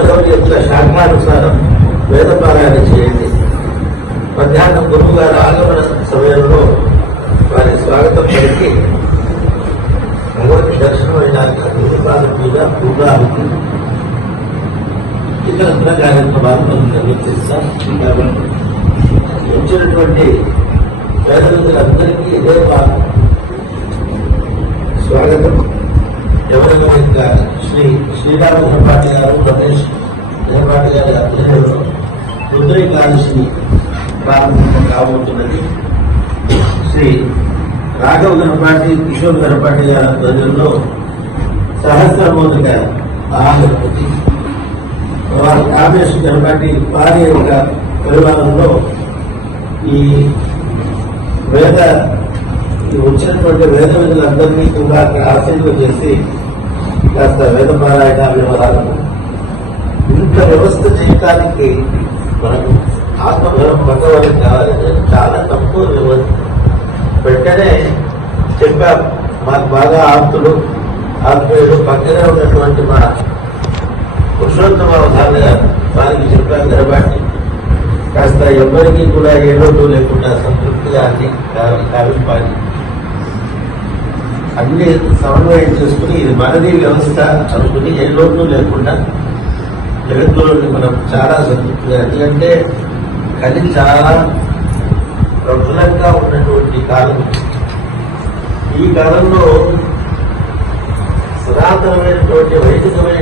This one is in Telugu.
ఎవరెవరి యొక్క శాఖానుసారం వేదపారాయణ చేయండి. మధ్యాహ్నం గురువు గారు ఆగమన సమయంలో వారి స్వాగతం పలికి భగవతి దర్శనం అయినాక గురుపాద పూజ పూజాహుతి ఇతర కార్యక్రమాలు మనం నిర్వర్తిస్తాం. కాబట్టి వచ్చినటువంటి పేదలందరికీ ఇదే స్వాగతం. ఎవరెవరి శ్రీరామ ధనపాటి గారు, రమేష్ ధనపాటి గారి ఆధ్వర్యంలో రుద్రేకాదశిని ప్రారంభం కాబోతున్నది. శ్రీ రాఘవ ధనపాటి, కిషోర్ ధనపాటి గారి ఆధ్వర్యంలో సహస్రమోదక మహాగణపతి, వారి కామేశ్వర ధనపాటి వారి యొక్క పరివారంలో ఈ వచ్చినటువంటి వేద విధులందరినీ కూడా అక్కడ ఆశీర్వ చేసి కాస్త వేదపారాయణ వ్యవహారము ఇంత వ్యవస్థ చేయడానికి మనకు ఆత్మబలం పట్టవలసి కావాలంటే చాలా తక్కువ వ్యవస్థ. వెంటనే చెప్పాం, మాకు బాగా ఆత్మీయులు పక్కనే ఉన్నటువంటి మా పురుషోత్తమ అవధాన గారు వారికి చెప్పాం, గడబాటి కాస్త ఎవరికి కూడా ఏ లోటు లేకుండా సంతృప్తిగా కావింపాలి, అన్ని సమన్వయం చేసుకుని ఇది మనది వ్యవస్థ అనుకుని ఏ లోటు లేకుండా జగత్తులోని మనం చాలా సంతృప్తిగా, ఎందుకంటే కలి చాలా ప్రబలంగా ఉన్నటువంటి కాలం. ఈ కాలంలో సనాతనమైనటువంటి వైదికమైన